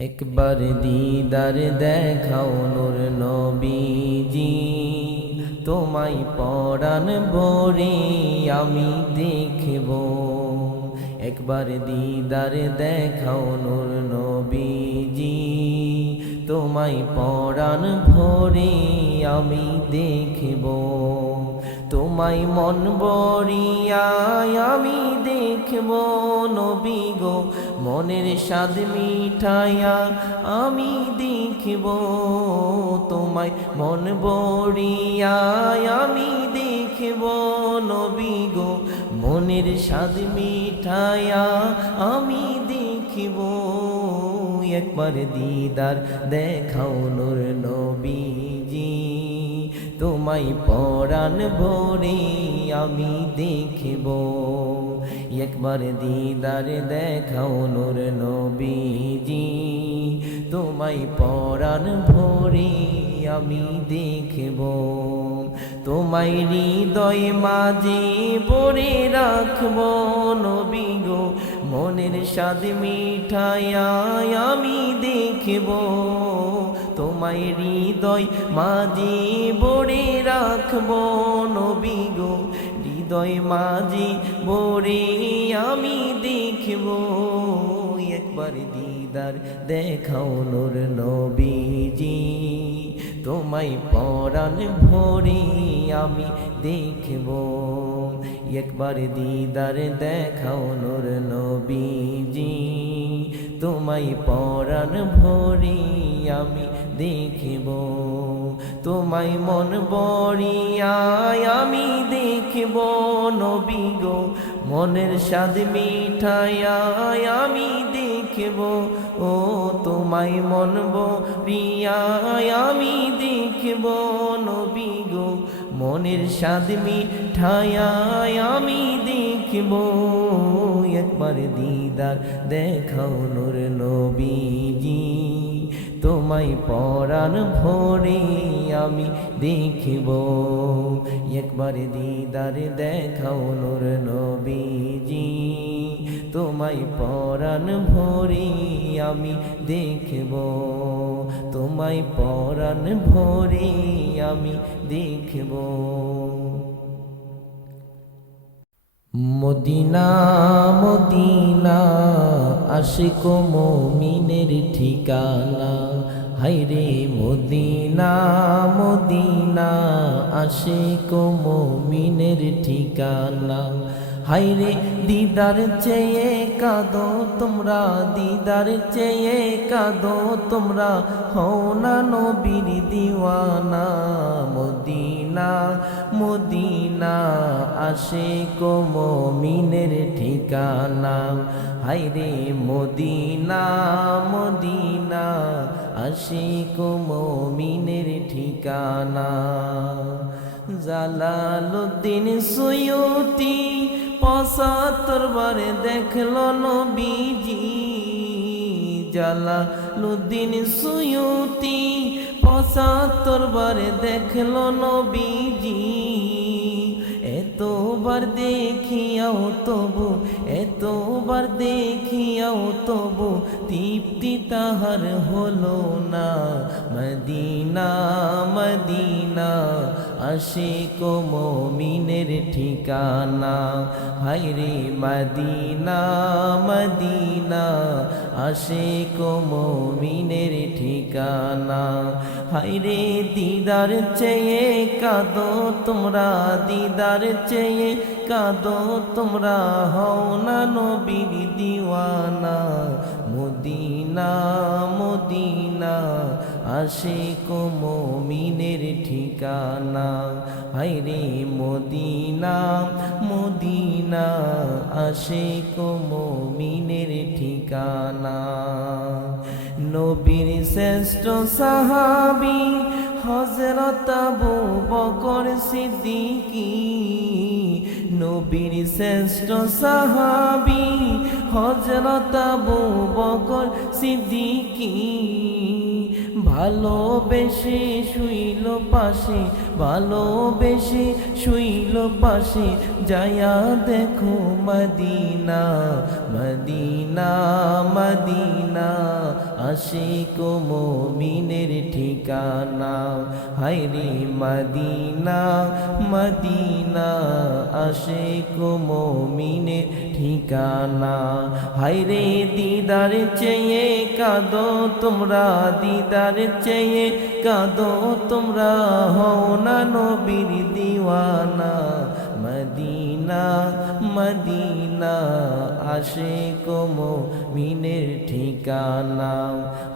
একবার দিদার দেখাও নূর নবীজি, তোমায় পরাণ ভরে আমি দেখব। একবার দিদার দেখাও নূর নবীজি, তোমায় পরাণ ভরে আমি দেখব। তোমায় মন ভরিয়া আমি দেখব নবী গো, মনের স্বাদ মিঠাইয়া আমি দেখব। তোমায় মন ভরিয়া আমি দেখব নবী গো, মনের স্বাদ মিঠাইয়া আমি দেখব। একবার দিদার দেখাও নূর নবীজি, তোমায় পরাণ ভরে আমি দেখব। একবার দিদার দেখাও নূর নবীজি, তোমায় পরাণ ভরে আমি দেখব। তোমায় হৃদয় মাঝে ভরে রাখব নবী গো, মনের স্বাদ মিঠাইয়া আমি দেখব। তোমায় হৃদয় মাঝে ভরে রাখব নবী গো, হৃদয় মাঝে ভরে আমি দেখব। একবার দিদার দেখাও নূর নবীজি, তোমায় পরাণ ভরে আমি দেখব। একবার দিদার দেখাও নূর নবীজি, তোমায় পরাণ ভরে আমি দেখব। তোমায় মন ভরিয়া আমি দেখব নবী গো, মনের স্বাদ মিঠাইয়া আমি দেখব। ও তোমায় মন ভরিয়া আমি দেখব নবী গো, মনের স্বাদ মিঠাইয়া আমি দেখব। একবার দিদার দেখাও নূর নবীজি, তোমায় পরাণ ভরে আমি দেখব। একবার দিদার দেখাও নূর নবীজি, তোমায় পরাণ ভরে আমি দেখব। তোমায় পরাণ ভরে আমি দেখব। মদিনা মদিনা আশিক মুমিনের ঠিকানা, হায়রে মদিনা মদিনা আশিক মুমিনের ঠিকানা। হায়রে দিদার চেয়ে কাঁদো তোমরা, দিদার চেয়ে কাঁদো তোমরা, হও না নবীর দিওয়ানা। মদিনা মদিনা আশিক মুমিনের ঠিকানা, হায়রে মদিনা মদিনা আশিক মুমিনের ঠিকানা। জালালউদ্দিন সুয়ুতি ৭৫ বার দেখলো নবীজি, জালালউদ্দিন সুয়ুতি ৭৫ বার দেখলো নবীজি। এতবার দেখিয়াও তবু, এতবার দেখিয়াও তবু তৃপ্তি তাহার হলো না। মদিনা মদিনা আশিক মুমিনের ঠিকানা, হায়রে মদিনা মদিনা আশিক মুমিনের ঠিকানা। হায়রে দিদার চেয়ে কাঁদো তোমরা, দিদার চেয়ে কাঁদো তোমরা, হও না নবীর দিওয়ানা। মদিনা মদিনা আশিক মুমিনের ঠিকানা, হায়রে মদিনা মদিনা আশিক মুমিনের ঠিকানা। নবীর শ্রেষ্ঠ সাহাবী হযরত আবু বকর সিদ্দিকী, নবীর শ্রেষ্ঠ সাহাবী হযরত আবু বকর সিদ্দিকী ভালোবেসে শুইল পাশে, ভালোবেসে শুইল পাশে, যায়া দেখো মদিনা, মদিনা, মদিনা, আশিক মুমিনের ঠিকানা। হায়রে মদিনা, মদিনা, আশিক মুমিনের ঠিকানা। হায়রে দিদার চেয়ে কাঁদো তোমরা, দিদার চেয়ে কাঁদো তোমরা, হও না নবীর দিওয়ানা। মদিনা, মদিনা, আশিক মুমিনের ঠিকানা।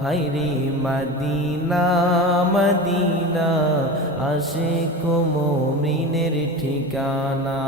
হায়রে মদিনা, মদিনা, আশিক মুমিনের ঠিকানা।